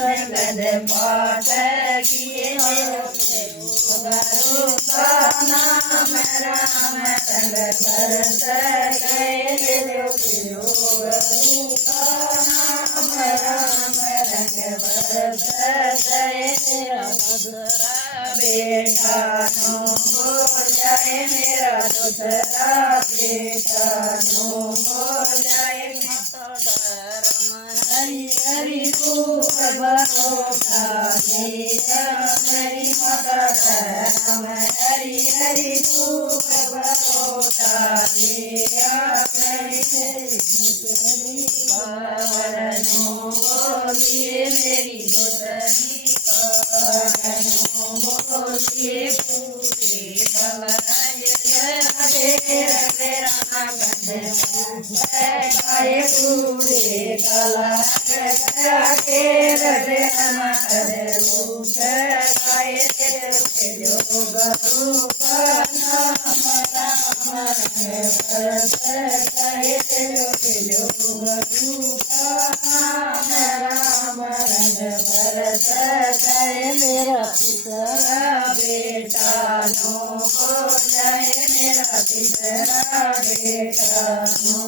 गद पाठ किए गुरु का नाम राम रंग भरत गए गुरु का नाम राम रंग भरत गए मधुरा बेटा नो बोल जाए मेरा दूसरा बेटा नो बोल जाए मत डरम हरि हरि दुख भरोसा मेरा मेरी मत डरम हरि हरि दुख भरोसा मेरा मेरी पावर नो बोलिए मेरी दूसरी पावर नो बोलिए पूरे भलाई तेरा गाए पूरे कला के रना करे गाए जो गुरु का नाम राम भरत गाए जो गुरु का नाम राम भरत गाए मेरा तीसरा बेटा नो जाए मेरा तीसरा बेटा नो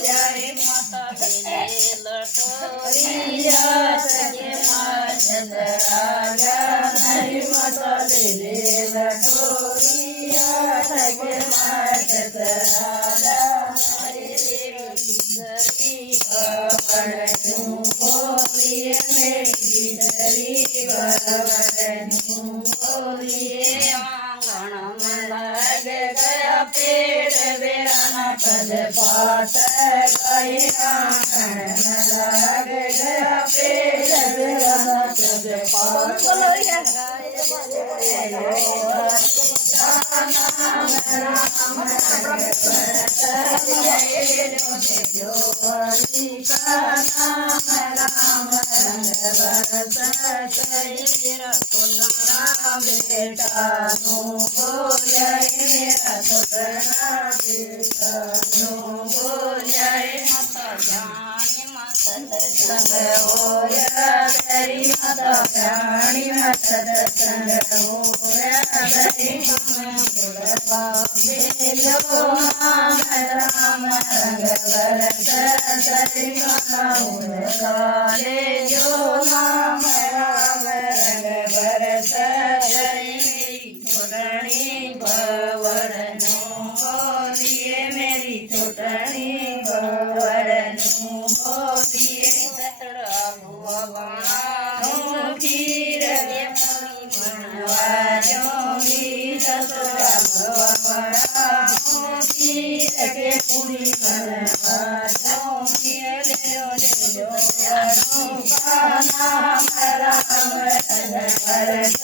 जाए माता बेले लठोरिया सके माचत राजा हरि माता बेले लठोरिया सके माचत राजा हरि तीसरी बावड़नु बोलिए मेरी तीसरी बावड़नु बोलिए आंगन में लग गया पेड़ बेराना पद पाठ गए आंगन में लग गया पेड़ बेराना पद पाठ नाम राम भरत जो हरि का नाम राम भरत मेरा सोना बेटा नो बोले मेरा सोना बेटा नो बोले माता जानी माता संग होया तेरी माता जानी माता संग होया तेरी जो नाम राम रंग भरत तेरी माता जो नाम राम रंग भरत छोटनी भवरनु बोलिए मेरी छोटनी भवरनु बोलिए सतड़ा भुवनो खीर बनवाजोगी सतड़ा भुवनो खीर के पूरी बनवाजोगी जो का नाम राम भरत